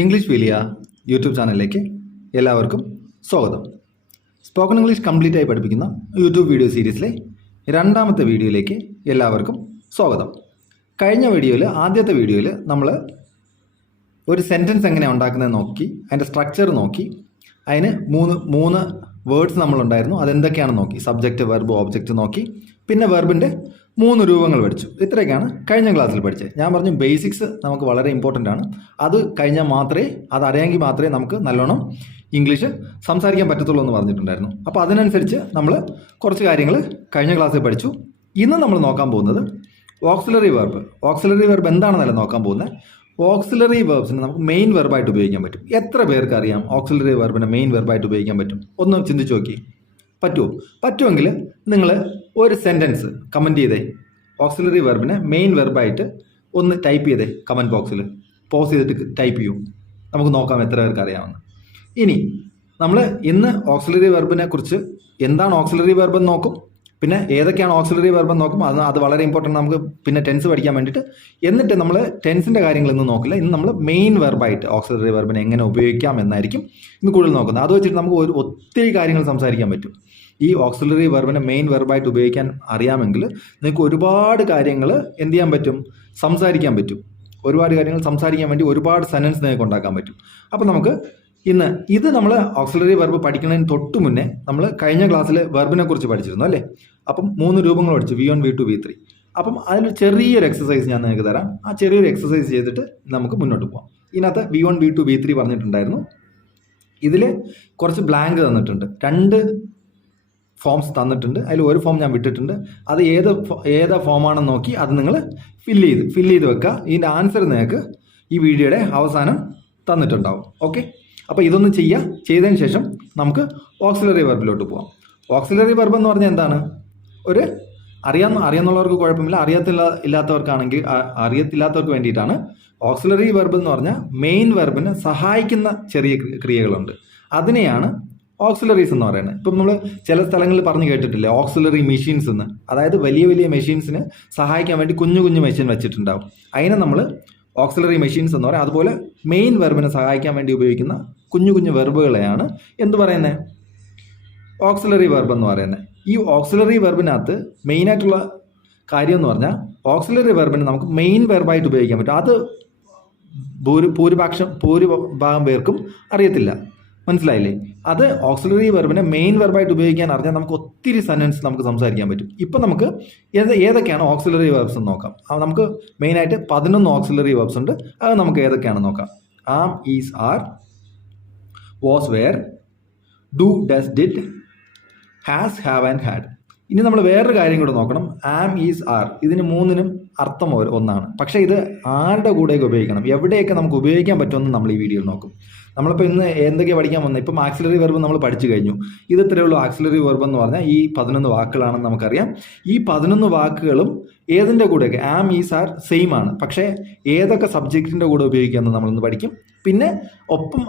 English വീലിയ YouTube ചാനലിലേക്ക് എല്ലാവർക്കും സ്വാഗതം. സ്പോക്കൺ ഇംഗ്ലീഷ് കംപ്ലീറ്റ് ആയി പഠിപ്പിക്കുന്ന യൂട്യൂബ് വീഡിയോ സീരീസിലെ രണ്ടാമത്തെ വീഡിയോയിലേക്ക് എല്ലാവർക്കും സ്വാഗതം. കഴിഞ്ഞ വീഡിയോയിൽ ആദ്യത്തെ വീഡിയോയിൽ നമ്മൾ ഒരു സെൻറ്റൻസ് എങ്ങനെയാണ് ഉണ്ടാക്കുന്നത് നോക്കി, അതിൻ്റെ സ്ട്രക്ചർ നോക്കി, അതിന് മൂന്ന് വേർഡ്സ് നമ്മളുണ്ടായിരുന്നു, അതെന്തൊക്കെയാണെന്ന് നോക്കി. സബ്ജക്റ്റ്, വെർബ്, ഓബ്ജക്റ്റ് നോക്കി. പിന്നെ വെർബിൻ്റെ 3 രൂപങ്ങൾ പഠിച്ചു. ഇത്രയൊക്കെയാണ് കഴിഞ്ഞ ക്ലാസ്സിൽ പഠിച്ചത്. ഞാൻ പറഞ്ഞു ബേസിക്സ് നമുക്ക് വളരെ ഇമ്പോർട്ടൻ്റ് ആണ്. അത് കഴിഞ്ഞാൽ മാത്രമേ, അതറിയാമെങ്കിൽ മാത്രമേ നമുക്ക് നല്ലോണം ഇംഗ്ലീഷ് സംസാരിക്കാൻ പറ്റത്തുള്ളൂ എന്ന് പറഞ്ഞിട്ടുണ്ടായിരുന്നു. അപ്പോൾ അതിനനുസരിച്ച് നമ്മൾ കുറച്ച് കാര്യങ്ങൾ കഴിഞ്ഞ ക്ലാസ്സിൽ പഠിച്ചു. ഇന്ന് നമ്മൾ നോക്കാൻ പോകുന്നത് ഓക്സിലറി വെർബ്. ഓക്സിലറി വെർബ് എന്താണെന്നല്ല നോക്കാൻ പോകുന്നത്. ഓക്സിലറി വെർബ്സിന് നമുക്ക് മെയിൻ വെർബായിട്ട് ഉപയോഗിക്കാൻ പറ്റും. എത്ര പേർക്ക് അറിയാം ഓക്സിലറി വെർബിനെ മെയിൻ വെർബായിട്ട് ഉപയോഗിക്കാൻ പറ്റും? ഒന്ന് ചിന്തിച്ച് നോക്കി. പറ്റുമെങ്കിൽ നിങ്ങൾ ഒരു സെൻറ്റൻസ് കമൻറ്റ് ചെയ്തേ. ഓക്സിലറി വെർബിനെ മെയിൻ വെർബായിട്ട് ഒന്ന് ടൈപ്പ് ചെയ്തേ. കമൻറ്റ് ബോക്സിൽ പോസ് ചെയ്തിട്ട് ടൈപ്പ് ചെയ്യൂ. നമുക്ക് നോക്കാം എത്ര പേർക്ക് അറിയാമെന്ന്. ഇനി നമ്മൾ ഇന്ന് ഓക്സിലറി വെർബിനെ കുറിച്ച്, എന്താണ് ഓക്സിലറി വെർബ് എന്ന് നോക്കും, പിന്നെ ഏതൊക്കെയാണ് ഓക്സിലറി വെർബ് എന്ന് നോക്കും. അത് വളരെ ഇമ്പോർട്ടൻ്റ് നമുക്ക് പിന്നെ ടെൻസ് പഠിക്കാൻ വേണ്ടിയിട്ട്. എന്നിട്ട് നമ്മൾ ടെൻസിൻ്റെ കാര്യങ്ങളൊന്നും നോക്കില്ല. ഇന്ന് നമ്മൾ മെയിൻ വെർബായിട്ട് ഓക്സിലറി വെർബിനെ എങ്ങനെ ഉപയോഗിക്കാം എന്നായിരിക്കും ഇന്ന് കൂടുതൽ നോക്കുന്നത്. അത് വെച്ചിട്ട് നമുക്ക് ഒത്തിരി കാര്യങ്ങൾ സംസാരിക്കാൻ പറ്റും. ഈ ഓക്സിലറി വെർബിനെ മെയിൻ വെർബായിട്ട് ഉപയോഗിക്കാൻ അറിയാമെങ്കിൽ നിങ്ങൾക്ക് ഒരുപാട് കാര്യങ്ങൾ എന്ത് ചെയ്യാൻ പറ്റും? സംസാരിക്കാൻ പറ്റും. ഒരുപാട് കാര്യങ്ങൾ സംസാരിക്കാൻ വേണ്ടി ഒരുപാട് സെൻറ്റൻസ് നിങ്ങൾക്ക് ഉണ്ടാക്കാൻ പറ്റും. അപ്പോൾ നമുക്ക് ഇന്ന് ഇത് നമ്മൾ ഓക്സിലറി വെർബ് പഠിക്കുന്നതിന് തൊട്ട് മുന്നേ നമ്മൾ കഴിഞ്ഞ ക്ലാസ്സിൽ വെർബിനെ കുറിച്ച് പഠിച്ചിരുന്നു അല്ലേ? അപ്പം 3 രൂപങ്ങൾ പഠിച്ചു, V1, V2, V3. അപ്പം അതിൽ ചെറിയൊരു എക്സസൈസ് ഞാൻ നിങ്ങൾക്ക് തരാം. ആ ചെറിയൊരു എക്സസൈസ് ചെയ്തിട്ട് നമുക്ക് മുന്നോട്ട് പോകാം. ഇതിനകത്ത് V1, V2, V3 പറഞ്ഞിട്ടുണ്ടായിരുന്നു. ഇതിൽ കുറച്ച് ബ്ലാങ്ക് തന്നിട്ടുണ്ട്. 2 ഫോംസ് തന്നിട്ടുണ്ട്. അതിൽ ഒരു ഫോം ഞാൻ വിട്ടിട്ടുണ്ട്. അത് ഏതാ ഫോമാണെന്ന് നോക്കി അത് നിങ്ങൾ ഫില്ല് ചെയ്ത് വെക്കുക. ഇതിൻ്റെ ആൻസർ നിങ്ങൾക്ക് ഈ വീഡിയോയുടെ അവസാനം തന്നിട്ടുണ്ടാവും. ഓക്കെ, അപ്പോൾ ഇതൊന്ന് ചെയ്തതിന് ശേഷം നമുക്ക് ഓക്സിലറി വെർബിലോട്ട് പോകാം. ഓക്സിലറി വെർബ് എന്ന് പറഞ്ഞാൽ എന്താണ്? ഒരു അറിയാവുന്നവർക്ക് കുഴപ്പമില്ല, അറിയത്തില്ലാത്തവർക്ക് വേണ്ടിയിട്ടാണ്. ഓക്സിലറി വെർബ് എന്ന് പറഞ്ഞാൽ മെയിൻ വെർബിനെ സഹായിക്കുന്ന ചെറിയ ക്രിയകളുണ്ട്, അതിനെയാണ് ഓക്സിലറീസ് എന്ന് പറയുന്നത്. ഇപ്പം നമ്മൾ ചില സ്ഥലങ്ങളിൽ പറഞ്ഞു കേട്ടിട്ടില്ലേ ഓക്സിലറി മെഷീൻസ് എന്ന്. അതായത് വലിയ വലിയ മെഷീൻസിന് സഹായിക്കാൻ വേണ്ടി കുഞ്ഞു മെഷീൻ വെച്ചിട്ടുണ്ടാവും. അതിനെ നമ്മൾ ഓക്സിലറി മെഷീൻസ് എന്ന് പറയാം. അതുപോലെ മെയിൻ വെർബിനെ സഹായിക്കാൻ വേണ്ടി ഉപയോഗിക്കുന്ന കുഞ്ഞു വെർബുകളെയാണ് എന്ത് പറയുന്നത്? ഓക്സിലറി വെർബ് എന്ന് പറയുന്നത്. ഈ ഓക്സിലറി വെർബിനകത്ത് മെയിനായിട്ടുള്ള കാര്യം എന്ന് പറഞ്ഞാൽ ഓക്സിലറി വെർബിനെ നമുക്ക് മെയിൻ വെർബായിട്ട് ഉപയോഗിക്കാൻ പറ്റും. അത് ഭൂരിഭാഗം പേർക്കും അറിയത്തില്ല. മനസ്സിലായില്ലേ? അത് ഓക്സിലറി വെർബിനെ മെയിൻ വെർബായിട്ട് ഉപയോഗിക്കാൻ അറിഞ്ഞാൽ നമുക്ക് ഒത്തിരി സെൻറ്റൻസ് നമുക്ക് സംസാരിക്കാൻ പറ്റും. ഇപ്പം നമുക്ക് ഏതൊക്കെയാണ് ഓക്സിലറി വെർബ്സ് എന്ന് നോക്കാം. നമുക്ക് മെയിനായിട്ട് 11 ഓക്സിലറി വെർബ്സ് ഉണ്ട്. അത് നമുക്ക് ഏതൊക്കെയാണെന്ന് നോക്കാം. Am, is, are, was, were, do, does, did, has, have and had. ഇനി നമ്മൾ വേറൊരു കാര്യം കൂടെ നോക്കണം. ആം, ഈസ്, ആർ ഇതിന് 3നും അർത്ഥം ഒന്നാണ്. പക്ഷേ ഇത് ആരുടെ കൂടെയൊക്കെ ഉപയോഗിക്കണം, എവിടെയൊക്കെ നമുക്ക് ഉപയോഗിക്കാൻ പറ്റുമെന്ന് നമ്മൾ ഈ വീഡിയോയിൽ നോക്കും. നമ്മളിപ്പോൾ ഇന്ന് എന്തൊക്കെയാണ് പഠിക്കാൻ വന്നത്? ഇപ്പം ആക്സിലറി വെർബ് നമ്മൾ പഠിച്ചു കഴിഞ്ഞു. ഇത് ഇത്രയേ ഉള്ളൂ. ആക്സിലറി വെർബ് എന്ന് പറഞ്ഞാൽ ഈ 11 വാക്കുകളാണെന്ന് നമുക്കറിയാം. ഈ 11 വാക്കുകളും ഏതിൻ്റെ കൂടെയൊക്കെ ആം, ഈസ്, ആർ സെയിം ആണ്. പക്ഷേ ഏതൊക്കെ സബ്ജക്റ്റിൻ്റെ കൂടെ ഉപയോഗിക്കാമെന്ന് നമ്മളിന്ന് പഠിക്കും. പിന്നെ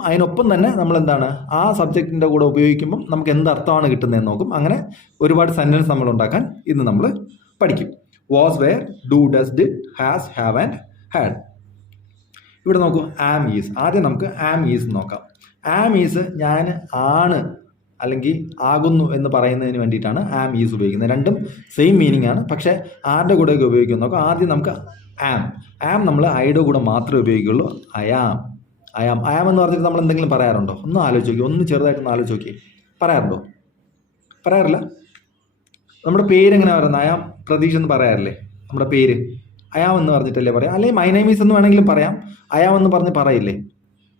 അതിനൊപ്പം തന്നെ നമ്മൾ എന്താണ് ആ സബ്ജക്റ്റിൻ്റെ കൂടെ ഉപയോഗിക്കുമ്പം നമുക്ക് എന്തർത്ഥമാണ് കിട്ടുന്നതെന്ന് നോക്കും. അങ്ങനെ ഒരുപാട് സെൻറ്റൻസ് നമ്മൾ ഉണ്ടാക്കാൻ ഇന്ന് നമ്മൾ പഠിക്കും. Was, were, do, does, did, has, have and had. ഇവിടെ നോക്കൂ, ആം, ഈസ്. ആദ്യം നമുക്ക് ആം, ഈസ് നോക്കാം. ആം, ഈസ് ഞാൻ ആണ് അല്ലെങ്കിൽ ആകുന്നു എന്ന് പറയുന്നതിന് വേണ്ടിയിട്ടാണ് ആം, ഈസ് ഉപയോഗിക്കുന്നത്. രണ്ടും സെയിം മീനിങ് ആണ്. പക്ഷേ ആരുടെ കൂടെയൊക്കെ ഉപയോഗിക്കും നോക്കാം. ആദ്യം നമുക്ക് ആം നമ്മൾ ഐയുടെ കൂടെ മാത്രമേ ഉപയോഗിക്കുള്ളൂ. അയാം എന്ന് പറഞ്ഞിട്ട് നമ്മൾ എന്തെങ്കിലും പറയാറുണ്ടോ? ഒന്ന് ആലോചിച്ച് നോക്കി, ഒന്ന് ചെറുതായിട്ടൊന്ന് ആലോചിച്ച് നോക്കി. പറയാറുണ്ടോ? പറയാറില്ല. നമ്മുടെ പേരെങ്ങനെ പറയുന്നത്? അയാം പ്രതീക്ഷ എന്ന് പറയാറില്ലേ? നമ്മുടെ പേര് അയാം എന്ന് പറഞ്ഞിട്ടല്ലേ പറയാം. അല്ലെങ്കിൽ മൈ നെയിം ഈസ് എന്ന് വേണമെങ്കിലും പറയാം. അയാം എന്ന് പറഞ്ഞ് പറയില്ലേ?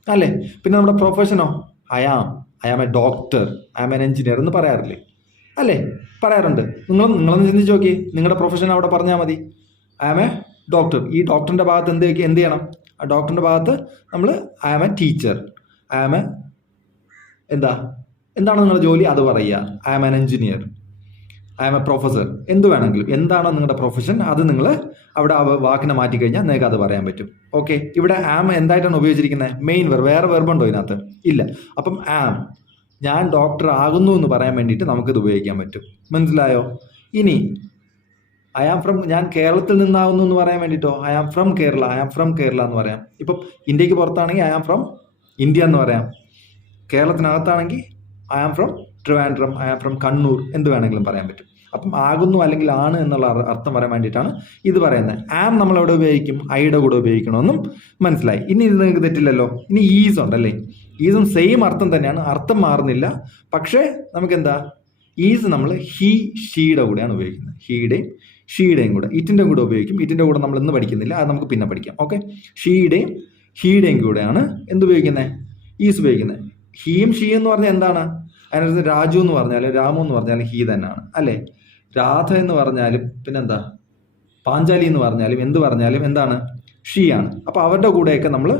അല്ലേ? പിന്നെ നമ്മുടെ പ്രൊഫഷനോ? I am a doctor, I am an engineer എന്ന് പറയാറില്ലേ? അല്ലേ? പറയാറുണ്ട്. നിങ്ങളൊന്ന് ചിന്തിച്ച് നോക്കി. നിങ്ങളുടെ പ്രൊഫഷൻ അവിടെ പറഞ്ഞാൽ മതി. I am a doctor. ഈ ഡോക്ടറിൻ്റെ ഭാഗത്ത് എന്ത് ചെയ്യണം? ആ ഡോക്ടറിൻ്റെ ഭാഗത്ത് നമ്മൾ I am a teacher, I am a എന്താണ് നിങ്ങളുടെ ജോലി അത് പറയുക. I am an engineer, I am a professor, എന്ത് വേണമെങ്കിലും. എന്താണോ നിങ്ങളുടെ പ്രൊഫഷൻ അത് നിങ്ങൾ അവിടെ ആ വാക്കിനെ മാറ്റിക്കഴിഞ്ഞാൽ നിങ്ങൾക്ക് അത് പറയാൻ പറ്റും. ഓക്കെ, ഇവിടെ ആം എന്തായിട്ടാണ് ഉപയോഗിച്ചിരിക്കുന്നത്? Main verb. വേറെ വെർബുണ്ടോ ഇതിനകത്ത്? ഇല്ല. അപ്പം ആം ഞാൻ ഡോക്ടർ ആകുന്നു എന്ന് പറയാൻ വേണ്ടിയിട്ട് നമുക്കിത് ഉപയോഗിക്കാൻ പറ്റും. മനസ്സിലായോ? ഇനി ഐ ആം ഫ്രം, ഞാൻ കേരളത്തിൽ നിന്നാകുന്നു എന്ന് പറയാൻ വേണ്ടിയിട്ടോ I am from Kerala, I am from Kerala എന്ന് പറയാം. ഇപ്പം ഇന്ത്യക്ക് പുറത്താണെങ്കിൽ ഐ ആം ഫ്രം ഇന്ത്യ എന്ന് പറയാം. കേരളത്തിനകത്താണെങ്കിൽ I am from Trivandrum, I am from Kannur, എന്ത് വേണമെങ്കിലും പറയാൻ പറ്റും. അപ്പം ആകുന്നു അല്ലെങ്കിൽ ആണ് എന്നുള്ള അർത്ഥം പറയാൻ വേണ്ടിയിട്ടാണ് ഇത് പറയുന്നത്. ആം നമ്മൾ എവിടെ ഉപയോഗിക്കും? ഐയുടെ കൂടെ ഉപയോഗിക്കണമെന്നും മനസ്സിലായി. ഇനി ഇത് നിങ്ങൾക്ക് തെറ്റില്ലല്ലോ. ഇനി ഈസ് ഉണ്ടല്ലേ, ഈസും സെയിം അർത്ഥം തന്നെയാണ്, അർത്ഥം മാറുന്നില്ല. പക്ഷേ നമുക്ക് എന്താ, ഈസ് നമ്മൾ ഹി ഷീയുടെ കൂടെയാണ് ഉപയോഗിക്കുന്നത്. ഹീയുടെയും ഷീയുടെയും കൂടെ, ഇറ്റിൻ്റെ കൂടെ ഉപയോഗിക്കും. ഇറ്റിൻ്റെ കൂടെ നമ്മൾ ഇന്ന് പഠിക്കുന്നില്ല, അത് നമുക്ക് പിന്നെ പഠിക്കാം. ഓക്കെ, ഷീയുടെയും ഹീയുടെയും കൂടെയാണ് എന്തുപയോഗിക്കുന്നത്? ഈസ് ഉപയോഗിക്കുന്നത്. ഹീയും ഷീ എന്ന് പറഞ്ഞാൽ എന്താണ്? അതിനകത്ത് രാജു എന്ന് പറഞ്ഞാലും രാമു എന്ന് പറഞ്ഞാലും ഹീ തന്നെയാണ് അല്ലേ. രാധ എന്ന് പറഞ്ഞാലും പിന്നെന്താ, പാഞ്ചാലി എന്ന് പറഞ്ഞാലും എന്ത് പറഞ്ഞാലും എന്താണ്? ഷീ ആണ്. അപ്പോൾ അവരുടെ കൂടെയൊക്കെ നമ്മൾ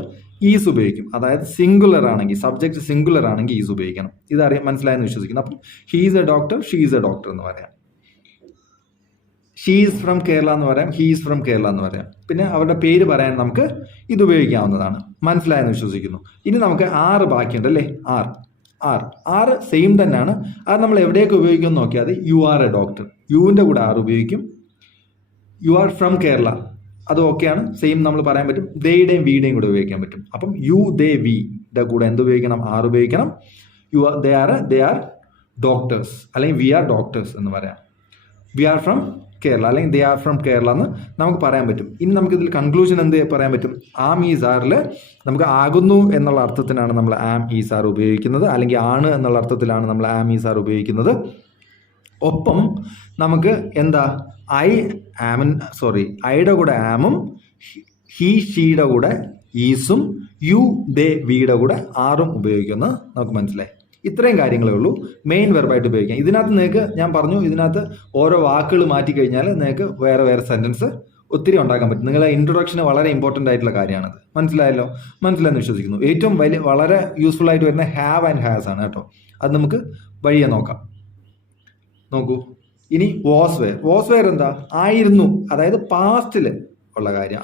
ഈസ് ഉപയോഗിക്കും. അതായത് സിംഗുലർ ആണെങ്കിൽ, സബ്ജക്റ്റ് സിംഗുലർ ആണെങ്കിൽ ഈസ് ഉപയോഗിക്കണം. ഇതറിയാം, മനസ്സിലായെന്ന് വിശ്വസിക്കുന്നു. അപ്പം he is A doctor, she is A doctor എന്ന് പറയാം. ഷീ ഈസ് ഫ്രം കേരള എന്ന് പറയാം, ഹീ ഈസ് ഫ്രം കേരള എന്ന് പറയാം. പിന്നെ അവരുടെ പേര് പറയാൻ നമുക്ക് ഇത് ഉപയോഗിക്കാവുന്നതാണ്. മനസ്സിലായെന്ന് വിശ്വസിക്കുന്നു. ഇനി നമുക്ക് 6 ബാക്കിയുണ്ട് അല്ലേ. ആറ് സെയിം തന്നെയാണ്. അത് നമ്മൾ എവിടെയൊക്കെ ഉപയോഗിക്കുമെന്ന് നോക്കിയാൽ യു ആർ എ ഡോക്ടർ, യുവിൻ്റെ കൂടെ ആർ ഉപയോഗിക്കും. യു ആർ ഫ്രം കേരള, അത് ഓക്കെയാണ്, സെയിം നമ്മൾ പറയാൻ പറ്റും. ദേയുടെയും വിയുടെയും കൂടെ ഉപയോഗിക്കാൻ പറ്റും. അപ്പം യു ദേ വിയുടെ കൂടെ എന്ത് ഉപയോഗിക്കണം? ആർ ഉപയോഗിക്കണം. You are they are doctors, അല്ലെങ്കിൽ വി ആർ ഡോക്ടേഴ്സ് എന്ന് പറയാം. വി ആർ ഫ്രം കേരള അല്ലെങ്കിൽ ദേ ആർ ഫ്രം കേരള എന്ന് നമുക്ക് പറയാൻ പറ്റും. ഇനി നമുക്കിതിൽ കൺക്ലൂഷൻ എന്ത് പറയാൻ പറ്റും? ആം ഈസ് ആറിൽ നമുക്ക് ആകുന്നു എന്നുള്ള അർത്ഥത്തിനാണ് നമ്മൾ ആം ഈസ് ആർ ഉപയോഗിക്കുന്നത്, അല്ലെങ്കിൽ ആണ് എന്നുള്ള അർത്ഥത്തിലാണ് നമ്മൾ ആം ഈസ് ആർ ഉപയോഗിക്കുന്നത്. ഒപ്പം നമുക്ക് എന്താ, ഐയുടെ കൂടെ ആമും ഹി ഷീയുടെ കൂടെ ഈസും യു ദേ വിയുടെ കൂടെ ആറും ഉപയോഗിക്കുന്നത് നമുക്ക് മനസ്സിലായി. ഇത്രയും കാര്യങ്ങളേ ഉള്ളൂ മെയിൻ വെർബായിട്ട് ഉപയോഗിക്കാം. ഇതിനകത്ത് നിങ്ങൾക്ക് ഞാൻ പറഞ്ഞു, ഇതിനകത്ത് ഓരോ വാക്കുകൾ മാറ്റിക്കഴിഞ്ഞാൽ നിങ്ങൾക്ക് വേറെ വേറെ സെൻറ്റൻസ് ഒത്തിരി ഉണ്ടാക്കാൻ പറ്റും. നിങ്ങളുടെ ഇൻട്രൊഡക്ഷന് വളരെ ഇമ്പോർട്ടൻ്റ് ആയിട്ടുള്ള കാര്യമാണത്. മനസ്സിലായല്ലോ? മനസ്സിലായെന്ന് വിശ്വസിക്കുന്നു. ഏറ്റവും വളരെ യൂസ്ഫുൾ ആയിട്ട് വരുന്ന ഹാവ് ആൻഡ് ഹാസ് ആണ് കേട്ടോ. അത് നമുക്ക് വഴിയെ നോക്കാം. നോക്കൂ, ഇനി വാസ് വെയർ എന്താ? ആയിരുന്നു, അതായത് പാസ്റ്റിൽ ഉള്ള കാര്യം.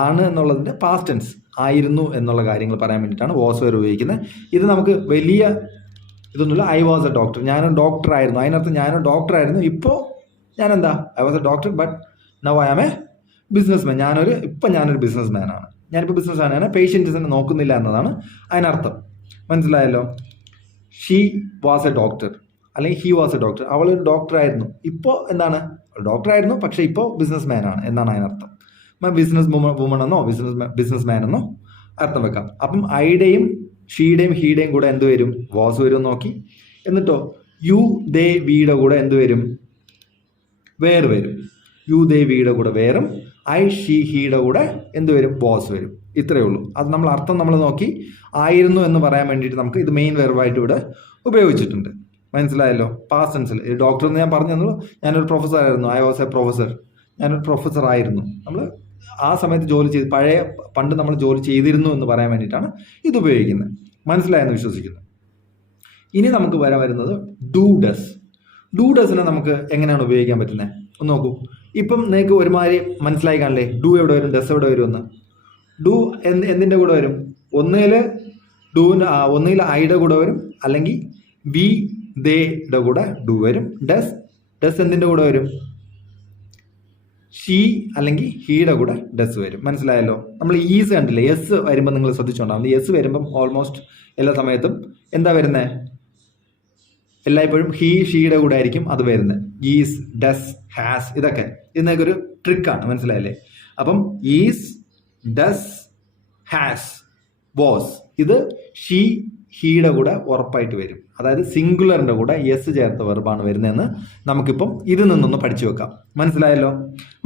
ആണ് എന്നുള്ളതിൻ്റെ പാസ്റ്റ് ടെൻസ്, ആയിരുന്നു എന്നുള്ള കാര്യങ്ങൾ പറയാൻ വേണ്ടിയിട്ടാണ് വാസ് വെയർ ഉപയോഗിക്കുന്നത്. ഇത് നമുക്ക് വലിയ ഇതൊന്നുമില്ല. ഐ വാസ് എ ഡോക്ടർ, ഞാനൊരു ഡോക്ടർ ആയിരുന്നു, അതിനർത്ഥം ഞാനൊരു ഡോക്ടർ ആയിരുന്നു, ഇപ്പോൾ ഞാനെന്താ, I was a doctor but now I am a business man. ഞാനൊരു ബിസിനസ് മാനാണ്. ഞാനിപ്പോൾ ബിസിനസ് മാനാണ്, പേഷ്യൻസിനെ നോക്കുന്നില്ല എന്നതാണ് അതിനർത്ഥം. മനസ്സിലായല്ലോ? ഷീ വാസ് എ ഡോക്ടർ അല്ലെങ്കിൽ ഹി വാസ് എ ഡോക്ടർ, അവളൊരു ഡോക്ടറായിരുന്നു, ഇപ്പോൾ എന്താണ്, ഡോക്ടറായിരുന്നു പക്ഷേ ഇപ്പോൾ ബിസിനസ് മാനാണ് എന്നാണ് അതിനർത്ഥം. ബിസിനസ് വുമൺ എന്നോ ബിസിനസ് മാൻ എന്നോ അർത്ഥം വെക്കാം. അപ്പം ഐയുടെയും ഷീയുടെയും ഹീയുടെയും കൂടെ എന്ത് വരും? വാസ് വരും നോക്കി. എന്നിട്ടോ യു ദേ വിയുടെ കൂടെ എന്ത് വരും? വേർ വരും. യു ദേ വിയുടെ കൂടെ വേറും ഐ ഷീ ഹീയുടെ കൂടെ എന്ത് വരും? വാസ് വരും. ഇത്രയേ ഉള്ളൂ. അത് നമ്മൾ അർത്ഥം നമ്മൾ നോക്കി. ആയിരുന്നു എന്ന് പറയാൻ വേണ്ടിയിട്ട് നമുക്ക് ഇത് മെയിൻ വെർബായിട്ട് ഇവിടെ ഉപയോഗിച്ചിട്ടുണ്ട്. മനസ്സിലായല്ലോ? പാസ്റ്റ് ടെൻസിൽ ഡോക്ടർ എന്ന് ഞാൻ പറഞ്ഞു തന്നുള്ളൂ. ഞാനൊരു പ്രൊഫസർ ആയിരുന്നു, ഐ വാസ് എ പ്രൊഫസർ, ഞാനൊരു പ്രൊഫസർ ആയിരുന്നു. നമ്മൾ ആ സമയത്ത് പണ്ട് നമ്മൾ ജോലി ചെയ്തിരുന്നു എന്ന് പറയാൻ വേണ്ടിയിട്ടാണ് ഇത് ഉപയോഗിക്കുന്നത്. മനസ്സിലായെന്ന് വിശ്വസിക്കുന്നു. ഇനി നമുക്ക് വരുന്നത് ഡു ഡസ്. ഡു ഡസിനെ നമുക്ക് എങ്ങനെയാണ് ഉപയോഗിക്കാൻ പറ്റുന്നത് ഒന്ന് നോക്കൂ. ഇപ്പം നിങ്ങൾക്ക് ഒരുമാതിരി മനസ്സിലായി കാണില്ലേ, ഡു എവിടെ വരും, ഡസ് എവിടെ വരും എന്ന്. ഡു എന്തിൻ്റെ കൂടെ വരും? ഒന്നുകിൽ ഐയുടെ കൂടെ വരും, അല്ലെങ്കിൽ വി ദേയുടെ കൂടെ ഡു വരും. ഡസ് എന്തിൻ്റെ കൂടെ വരും? ഷീ അല്ലെങ്കിൽ ഹീയുടെ കൂടെ ഡസ് വരും. മനസ്സിലായല്ലോ? നമ്മൾ ഈസ് കണ്ടില്ലേ, എസ് വരുമ്പോൾ നിങ്ങൾ ശ്രദ്ധിച്ചുകൊണ്ടാകും. എസ് വരുമ്പം ഓൾമോസ്റ്റ് എല്ലാ സമയത്തും എന്താ വരുന്നത്? എല്ലായ്പ്പോഴും ഹീ ഷീയുടെ കൂടെ ആയിരിക്കും അത് വരുന്നത്. ഈസ്, ഡസ്, ഹാസ്, ഇതൊക്കെ ഇതിനൊക്കെ ഒരു ട്രിക്കാണ്. മനസ്സിലായല്ലേ? അപ്പം ഈസ്, ഡസ്, ഹാസ്, വാസ്, ഇത് ഷീ ഹീയുടെ കൂടെ ഉറപ്പായിട്ട് വരും. അതായത് സിംഗുലറിൻ്റെ കൂടെ എസ് ചേർത്ത വെർബാണ് വരുന്നതെന്ന് നമുക്കിപ്പം ഇതിൽ നിന്നൊന്ന് പഠിച്ചു വെക്കാം. മനസ്സിലായല്ലോ?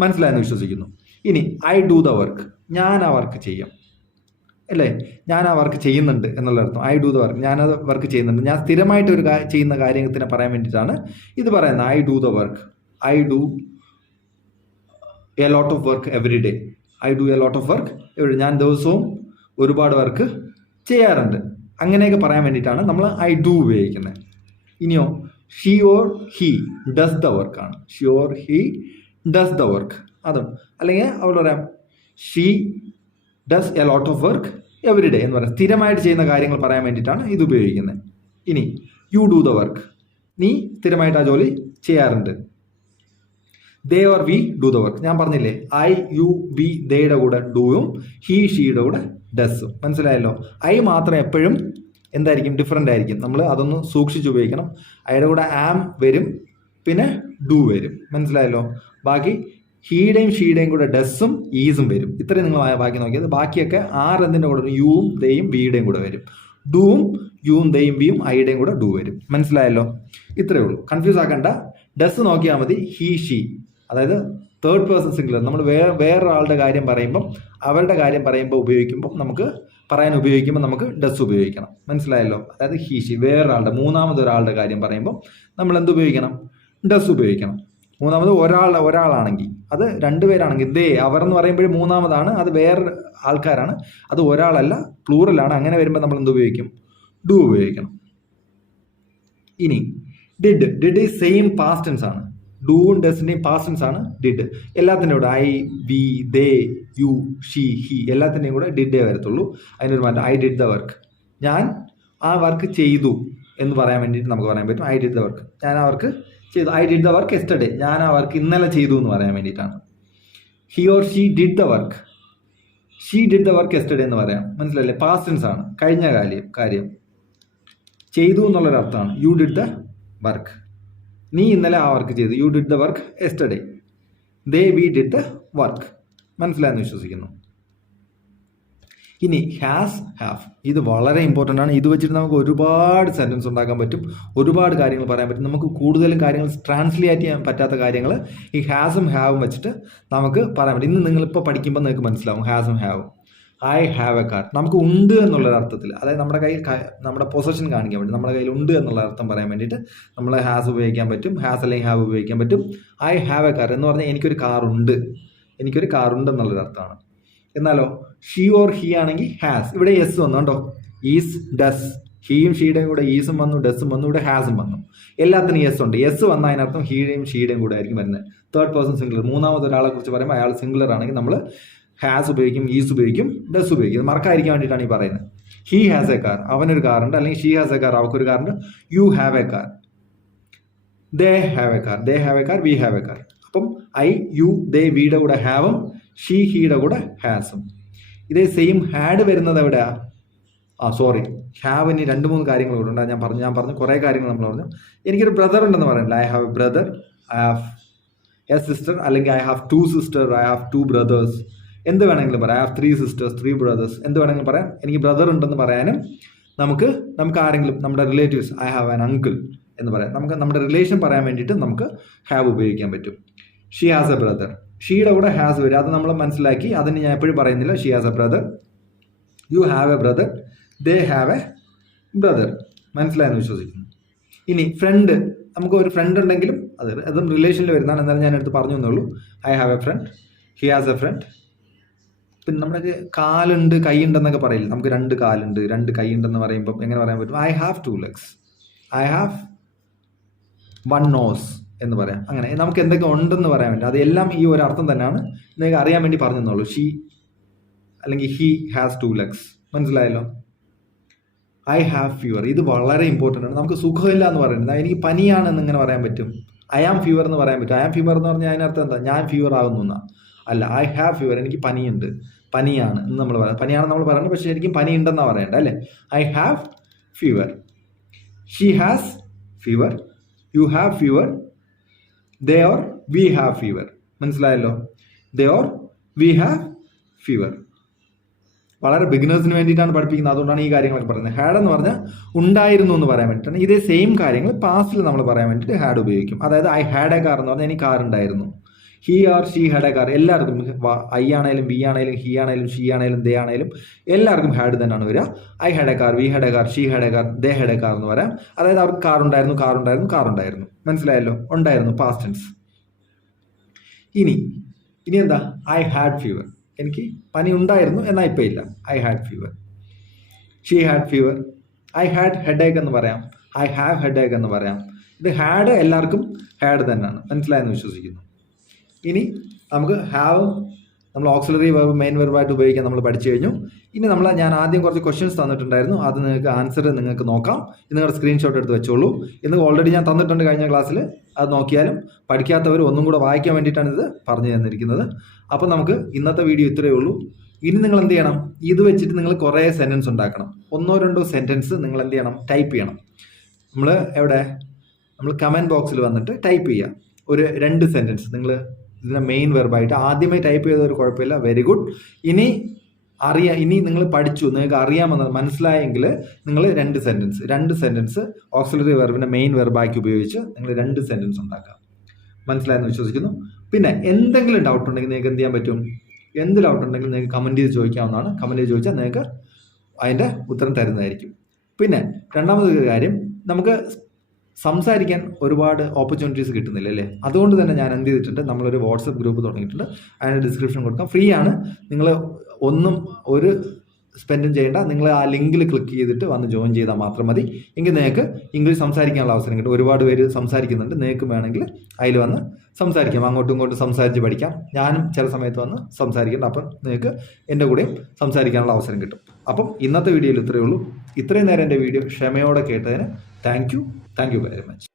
മനസ്സിലായെന്ന് വിശ്വസിക്കുന്നു. ഇനി ഐ ഡു ദ വർക്ക്, ഞാൻ ആ വർക്ക് ചെയ്യാം അല്ലേ, ഞാൻ ആ വർക്ക് ചെയ്യുന്നുണ്ട് എന്നുള്ള അർത്ഥം. ഐ ഡു ദ വർക്ക്, ഞാനത് വർക്ക് ചെയ്യുന്നുണ്ട്. ഞാൻ സ്ഥിരമായിട്ട് ചെയ്യുന്ന കാര്യത്തിനെ പറയാൻ വേണ്ടിയിട്ടാണ് ഇത് പറയുന്നത്. I do the work, I do A lot of work every day. I do A lot of work every day, ഞാൻ ദിവസവും ഒരുപാട് വർക്ക് ചെയ്യാറുണ്ട്. അങ്ങനെയൊക്കെ പറയാൻ വേണ്ടിയിട്ടാണ് നമ്മൾ ഐ ഡു ഉപയോഗിക്കുന്നത്. ഇനിയോ she or he does the വർക്കാണ്. She or he does the work, അതും. അല്ലെങ്കിൽ അവിടെ പറയാം she does a lot of work every day എന്ന് പറയാം. സ്ഥിരമായിട്ട് ചെയ്യുന്ന കാര്യങ്ങൾ പറയാൻ വേണ്ടിയിട്ടാണ് ഇത് ഉപയോഗിക്കുന്നത്. ഇനി യു ഡു ദ വർക്ക്, നീ സ്ഥിരമായിട്ട് ആ ജോലി ചെയ്യാറുണ്ട്. They or we do the work. ഞാൻ പറഞ്ഞില്ലേ ഐ യു വി ദേയുടെ കൂടെ ഡൂയും ഹി ഷീയുടെ കൂടെ ഡസും. മനസ്സിലായല്ലോ. ഐ മാത്രം എപ്പോഴും എന്തായിരിക്കും, ഡിഫറൻ്റ് ആയിരിക്കും. നമ്മൾ അതൊന്ന് സൂക്ഷിച്ച് ഉപയോഗിക്കണം. അതിയുടെ കൂടെ ആം വരും, പിന്നെ ഡു വരും. മനസ്സിലായല്ലോ. ബാക്കി ഹീയുടെയും ഷീയുടെയും കൂടെ ഡസും ഈസും വരും. ഇത്രയും നിങ്ങൾ ബാക്കി നോക്കിയത്. ബാക്കിയൊക്കെ ആർ എന്തിൻ്റെ കൂടെ വരും, യുവും ദയും വിയുടെയും കൂടെ വരും. ഡൂവും യുവും ദയും വിയും ഐയുടെയും കൂടെ ഡു വരും. മനസ്സിലായല്ലോ. ഇത്രയേ ഉള്ളൂ, കൺഫ്യൂസ് ആക്കണ്ട. ഡസ് നോക്കിയാൽ മതി. ഹി ഷീ, അതായത് തേർഡ് പേഴ്സൺ സിംഗുലർ. നമ്മൾ വേറൊരാളുടെ കാര്യം പറയുമ്പം, അവരുടെ കാര്യം പറയുമ്പോൾ ഉപയോഗിക്കുമ്പോൾ നമുക്ക് നമുക്ക് ഡസ് ഉപയോഗിക്കണം. മനസ്സിലായല്ലോ. അതായത് ഹി ഷീ, വേറൊരാളുടെ മൂന്നാമതൊരാളുടെ കാര്യം പറയുമ്പോൾ നമ്മൾ എന്ത് ഉപയോഗിക്കണം, ഡസ് ഉപയോഗിക്കണം. മൂന്നാമത് ഒരാളാണെങ്കിൽ, അത് രണ്ടുപേരാണെങ്കിൽ ദേ, അവർ എന്ന് പറയുമ്പോൾ മൂന്നാമതാണ്, അത് വേറെ ആൾക്കാരാണ്, അത് ഒരാളല്ല, പ്ലൂറലാണ്. അങ്ങനെ വരുമ്പോൾ നമ്മൾ എന്ത് ഉപയോഗിക്കും, ഡു ഉപയോഗിക്കണം. ഇനി ഡിഡ് ഈ സെയിം പാസ്റ്റ് ടെൻസ് ആണ്. ഡൂവും ഡസിൻ്റെയും പാസ്റ്റ് ടെൻസ് ആണ് ഡിഡ്. എല്ലാത്തിൻ്റെയും കൂടെ I V they U she he എല്ലാത്തിൻ്റെയും കൂടെ ഡിഡേ വരത്തുള്ളൂ. അതിനൊരു മാറ്റം, ഐ ഡിഡ് ദ വർക്ക്. ഞാൻ ആ വർക്ക് ചെയ്തു എന്ന് പറയാൻ വേണ്ടിയിട്ട് നമുക്ക് പറയാൻ പറ്റും ഐ ഡിഡ് ദ വർക്ക്. ഞാൻ ആ വർക്ക് ചെയ്തു. I did the work yesterday. ഞാൻ ആ വർക്ക് ഇന്നലെ ചെയ്തു എന്ന് പറയാൻ വേണ്ടിയിട്ടാണ്. He or she did the work. She did the work yesterday എന്ന് പറയാം. മനസ്സിലല്ലേ. പാസ്റ്റ് ടെൻസ് ആണ്, കഴിഞ്ഞ കാര്യം ചെയ്തു എന്നുള്ളൊരർത്ഥമാണ്. You did the work. നീ ഇന്നലെ ആ വർക്ക് ചെയ്തു. You did the work yesterday. They we did the work. മനസ്സിലായെന്ന് വിശ്വസിക്കുന്നു. ഇനി ഹാസ് ഹാവ്, ഇത് വളരെ ഇമ്പോർട്ടൻ്റ് ആണ്. ഇത് വെച്ചിട്ട് നമുക്ക് ഒരുപാട് സെൻറ്റൻസ് ഉണ്ടാക്കാൻ പറ്റും, ഒരുപാട് കാര്യങ്ങൾ പറയാൻ പറ്റും. നമുക്ക് കൂടുതലും കാര്യങ്ങൾ ട്രാൻസ്ലേറ്റ് ചെയ്യാൻ പറ്റാത്ത കാര്യങ്ങൾ ഈ ഹാസും ഹാവും വെച്ചിട്ട് നമുക്ക് പറയാൻ പറ്റും. ഇന്ന് നിങ്ങളിപ്പോൾ പഠിക്കുമ്പോൾ നിങ്ങൾക്ക് മനസ്സിലാവും ഹാസും ഹാവും. ഐ ഹാവ് എ കാർ, നമുക്ക് ഉണ്ട് എന്നുള്ളൊരർത്ഥത്തിൽ, അതായത് നമ്മുടെ കയ്യിൽ നമ്മുടെ പൊസഷൻ കാണിക്കാൻ വേണ്ടി, നമ്മുടെ കയ്യിൽ ഉണ്ട് എന്നുള്ള അർത്ഥം പറയാൻ വേണ്ടിയിട്ട് നമ്മൾ ഹാസ് ഉപയോഗിക്കാൻ പറ്റും, ഹാസ് അല്ലെങ്കിൽ ഹാവ് ഉപയോഗിക്കാൻ പറ്റും. ഐ ഹാവ് എ കാർ എന്ന് പറഞ്ഞാൽ എനിക്കൊരു കാറുണ്ട് എന്നുള്ളൊരർത്ഥമാണ്. എന്നാലോ ഷീ ഓർ ഹി ആണെങ്കിൽ ഹാസ്. ഇവിടെ യെസ് വന്നു കണ്ടോ, ഈസ് ഡസ്. ഹീയും ഷീയുടെയും കൂടെ ഈസും വന്നു, ഡസും വന്നു, ഇവിടെ ഹാസും വന്നു. എല്ലാത്തിനും യെസ് ഉണ്ട്. യെസ് വന്ന അതിനർത്ഥം ഹീയുടെയും ഷീയുടെയും കൂടെ ആയിരിക്കും വരുന്നത്. തേർഡ് പേഴ്സൺ സിംഗുലർ, മൂന്നാമതൊരാളെ കുറിച്ച് പറയുമ്പോൾ അയാൾ സിംഗുലർ ആണെങ്കിൽ നമ്മൾ ഹാസ് ഉപയോഗിക്കും, ഈസ് ഉപയോഗിക്കും, ഡസ് ഉപയോഗിക്കും. ഇത് മറക്കാതിരിക്കാൻ വേണ്ടിയിട്ടാണ് ഈ പറയുന്നത്. ഹി ഹാസ് എ കാർ, അവനൊരു കാറുണ്ട്, അല്ലെങ്കിൽ ഷീ ഹാസ് എ കാർ, അവൾക്കൊരു കാറുണ്ട്. You have A car. They have A car. They have A car. We have A car. അപ്പം ഐ യു ദേ വിയുടെ കൂടെ ഹാവും ഷീ ഹീയുടെ കൂടെ ഹാസും. ഇതേ സെയിം ഹാഡ് വരുന്നത് എവിടെയാ? സോറി, ഹാവിന് 2-3 കാര്യങ്ങൾ കൂടെ ഉണ്ട്. ഞാൻ പറഞ്ഞു കുറേ കാര്യങ്ങൾ നമ്മൾ പറഞ്ഞു. എനിക്കൊരു ബ്രദർ ഉണ്ടെന്ന് പറയണില്ല. I have a brother, I have a sister, അല്ലെങ്കിൽ I have 2 sister, I have 2 brothers. എന്ത് വേണമെങ്കിലും പറയാം. ഐ ഹാവ് 3 സിസ്റ്റേഴ്സ്, 3 ബ്രദേഴ്സ്, എന്ത് വേണമെങ്കിലും പറയാം. എനിക്ക് ബ്രദർ ഉണ്ടെന്ന് പറയാനും നമുക്ക് ആരെങ്കിലും നമ്മുടെ relatives, I have an uncle എന്ന് പറയാം. നമുക്ക് നമ്മുടെ റിലേഷൻ പറയാൻ വേണ്ടിയിട്ട് നമുക്ക് ഹാവ് ഉപയോഗിക്കാൻ പറ്റും. ഷീ ഹാസ് എ ബ്രദർ, ഷീയുടെ കൂടെ ഹാസ് വരും. അത് നമ്മൾ മനസ്സിലാക്കി. അതിന് ഞാൻ എപ്പോഴും പറയുന്നില്ല. She has A brother, you have a brother, they have a brother. മനസ്സിലായെന്ന് വിശ്വസിക്കുന്നു. ഇനി ഫ്രണ്ട്, നമുക്ക് ഒരു ഫ്രണ്ട് ഉണ്ടെങ്കിലും അതും റിലേഷനിൽ വരുന്നതാണ്. എന്നാലും ഞാൻ എടുത്ത് പറഞ്ഞു എന്നുള്ളൂ. I have a friend, he has a friend. പിന്നെ നമ്മുടെ കാലുണ്ട് കൈയുണ്ടെന്നൊക്കെ പറയില്ല. നമുക്ക് 2 കാലുണ്ട് 2 കൈയുണ്ടെന്ന് പറയുമ്പം എങ്ങനെ പറയാൻ പറ്റും? I have 2 legs, I have 1 nose എന്ന് പറയാം. അങ്ങനെ നമുക്ക് എന്തൊക്കെ ഉണ്ടെന്ന് പറയാൻ വേണ്ടി, അതെല്ലാം ഈ ഒരു അർത്ഥം തന്നെയാണ്. നിങ്ങൾക്ക് അറിയാൻ വേണ്ടി പറഞ്ഞെന്നുള്ളൂ. ഷീ അല്ലെങ്കിൽ ഹി ഹാസ് 2 ലെഗ്സ്. മനസ്സിലായല്ലോ. ഐ ഹാവ് ഫീവർ, ഇത് വളരെ ഇമ്പോർട്ടൻ്റ് ആണ്. നമുക്ക് സുഖമില്ല എന്ന് പറയുന്നത്, എനിക്ക് പനിയാണെന്ന് ഇങ്ങനെ പറയാൻ പറ്റും. ഐ ആം ഫീവർ എന്ന് പറയാൻ പറ്റും. ഐ ആം ഫീവർ എന്ന് പറഞ്ഞാൽ അതിനർത്ഥം എന്താ? ഞാൻ ഫീവർ ആകുന്നു എന്നാ. അല്ല, ഐ ഹാവ് ഫീവർ, എനിക്ക് പനിയുണ്ട്, പനിയാണ് എന്ന് നമ്മൾ പറയാം. പനിയാണെന്ന് നമ്മൾ പറയുന്നത്, പക്ഷേ ശരിക്കും പനി ഉണ്ടെന്നാണ് പറയേണ്ടത് അല്ലേ. I have fever. She has fever, you have fever, they or we have fever. മനസ്സിലായല്ലോ. ദേ ഓർ വി ഹാവ് ഫീവർ. വളരെ ബിഗിനേഴ്സിന് വേണ്ടിയിട്ടാണ് പഠിപ്പിക്കുന്നത്. അതുകൊണ്ടാണ് ഈ കാര്യങ്ങളൊക്കെ പറയുന്നത്. ഹാഡ് എന്ന് പറഞ്ഞാൽ ഉണ്ടായിരുന്നു എന്ന് പറയാൻ വേണ്ടിയിട്ടാണ്. ഇതേ സെയിം കാര്യങ്ങൾ പാസ്റ്റിൽ നമ്മൾ പറയാൻ വേണ്ടിയിട്ട് ഹാഡ് ഉപയോഗിക്കും. അതായത് ഐ ഹാഡ് എ കാർ എന്ന് പറഞ്ഞാൽ എനിക്ക് കാർ ഉണ്ടായിരുന്നു. He or she had a car, എല്ലാവർക്കും ഐ ആണേലും വി ആണേലും ഹി ആണേലും ഷീ ആണേലും ദേ ആണേലും എല്ലാവർക്കും ഹാഡ് തന്നെയാണ് വരിക. I had a car, we had a car, she had a car, they had a car എന്ന് പറയാം. അതായത് അവർക്ക് കാർ ഉണ്ടായിരുന്നു. മനസ്സിലായല്ലോ. ഉണ്ടായിരുന്നു, പാസ്റ്റ് ടെൻസ്. ഇനി എന്താ? ഐ ഹാഡ് ഫീവർ, എനിക്ക് പനി ഉണ്ടായിരുന്നു എന്നാൽ ഇപ്പം ഇല്ല. I had fever. She had fever. I had headache എന്ന് പറയാം, ഐ ഹാവ് ഹെഡേക്ക് എന്ന് പറയാം. ഇത് ഹാഡ് എല്ലാവർക്കും ഹാഡ് തന്നെയാണ്. മനസ്സിലായെന്ന് വിശ്വസിക്കുന്നു. ഇനി നമുക്ക് ഹാവ് നമ്മൾ ഓക്സിലറി വെർബ് മെയിൻ വെർബായിട്ട് ഉപയോഗിക്കാൻ നമ്മൾ പഠിച്ചു കഴിഞ്ഞു. ഇനി ഞാൻ ആദ്യം കുറച്ച് ക്വസ്റ്റ്യൻസ് തന്നിട്ടുണ്ടായിരുന്നു. അത് നിങ്ങൾക്ക് ആൻസർ നിങ്ങൾക്ക് നോക്കാം. ഇത് നിങ്ങളുടെ സ്ക്രീൻഷോട്ട് എടുത്ത് വെച്ചോളൂ. ഇന്ന് ഓൾറെഡി ഞാൻ തന്നിട്ടുണ്ട് കഴിഞ്ഞ ക്ലാസ്സിൽ. അത് നോക്കിയാലും പഠിക്കാത്തവർ ഒന്നും കൂടെ വായിക്കാൻ വേണ്ടിയിട്ടാണ് ഇത് പറഞ്ഞു തന്നിരിക്കുന്നത്. അപ്പോൾ നമുക്ക് ഇന്നത്തെ വീഡിയോ ഇത്രയേ ഉള്ളൂ. ഇനി നിങ്ങൾ എന്ത് ചെയ്യണം, ഇത് വെച്ചിട്ട് നിങ്ങൾ കുറേ സെൻറ്റൻസ് ഉണ്ടാക്കണം. 1-2 സെൻറ്റൻസ് നിങ്ങൾ എന്ത് ചെയ്യണം, ടൈപ്പ് ചെയ്യണം. നമ്മൾ കമൻറ്റ് ബോക്സിൽ വന്നിട്ട് ടൈപ്പ് ചെയ്യുക. ഒരു 2 സെൻറ്റൻസ് നിങ്ങൾ ഇതിനെ മെയിൻ വെർബായിട്ട് ആദ്യമേ ടൈപ്പ് ചെയ്ത ഒരു കുഴപ്പമില്ല, വെരി ഗുഡ്. ഇനി നിങ്ങൾ പഠിച്ചു, നിങ്ങൾക്ക് അറിയാമെന്നത് മനസ്സിലായെങ്കിൽ നിങ്ങൾ 2 സെൻറ്റൻസ് ഓക്സിലറി വെർബിൻ്റെ മെയിൻ വെർബാക്കി ഉപയോഗിച്ച് നിങ്ങൾ 2 സെൻറ്റൻസ് ഉണ്ടാക്കുക. മനസ്സിലായെന്ന് വിശ്വസിക്കുന്നു. പിന്നെ എന്തെങ്കിലും ഡൗട്ട് ഉണ്ടെങ്കിൽ നിങ്ങൾക്ക് എന്ത് ചെയ്യാൻ പറ്റും, എന്ത് ഡൗട്ട് ഉണ്ടെങ്കിലും നിങ്ങൾക്ക് കമൻറ്റ് ചെയ്ത് ചോദിക്കാവുന്നതാണ്. കമൻറ്റ് ചെയ്ത് ചോദിച്ചാൽ നിങ്ങൾക്ക് അതിൻ്റെ ഉത്തരം തരുന്നതായിരിക്കും. പിന്നെ രണ്ടാമതൊരു കാര്യം, നമുക്ക് സംസാരിക്കാൻ ഒരുപാട് ഓപ്പർച്യൂണിറ്റീസ് കിട്ടുന്നില്ല അല്ലേ? അതുകൊണ്ട് തന്നെ ഞാൻ എന്ത് ചെയ്തിട്ടുണ്ട്, നമ്മളൊരു വാട്സപ്പ് ഗ്രൂപ്പ് തുടങ്ങിയിട്ടുണ്ട്. അതിൻ്റെ ഡിസ്ക്രിപ്ഷൻ കൊടുക്കാം, ഫ്രീ ആണ്. നിങ്ങൾ ഒരു സ്പെൻഡും ചെയ്യേണ്ട. നിങ്ങൾ ആ ലിങ്കിൽ ക്ലിക്ക് ചെയ്തിട്ട് വന്ന് ജോയിൻ ചെയ്താൽ മാത്രം മതി. എങ്കിൽ നിങ്ങൾക്ക് ഇംഗ്ലീഷ് സംസാരിക്കാനുള്ള അവസരം കിട്ടും. ഒരുപാട് പേര് സംസാരിക്കുന്നുണ്ട്, നിങ്ങൾക്ക് വേണമെങ്കിൽ അതിൽ വന്ന് സംസാരിക്കാം, അങ്ങോട്ടും ഇങ്ങോട്ടും സംസാരിച്ച് പഠിക്കാം. ഞാനും ചില സമയത്ത് വന്ന് സംസാരിക്കുന്നുണ്ട്. അപ്പം നിങ്ങൾക്ക് എൻ്റെ കൂടെയും സംസാരിക്കാനുള്ള അവസരം കിട്ടും. അപ്പം ഇന്നത്തെ വീഡിയോയിൽ ഇത്രയേ ഉള്ളൂ. ഇത്രയും നേരം എൻ്റെ വീഡിയോ ക്ഷമയോടെ കേട്ടതിന് താങ്ക് യു വെരി മച്ച്.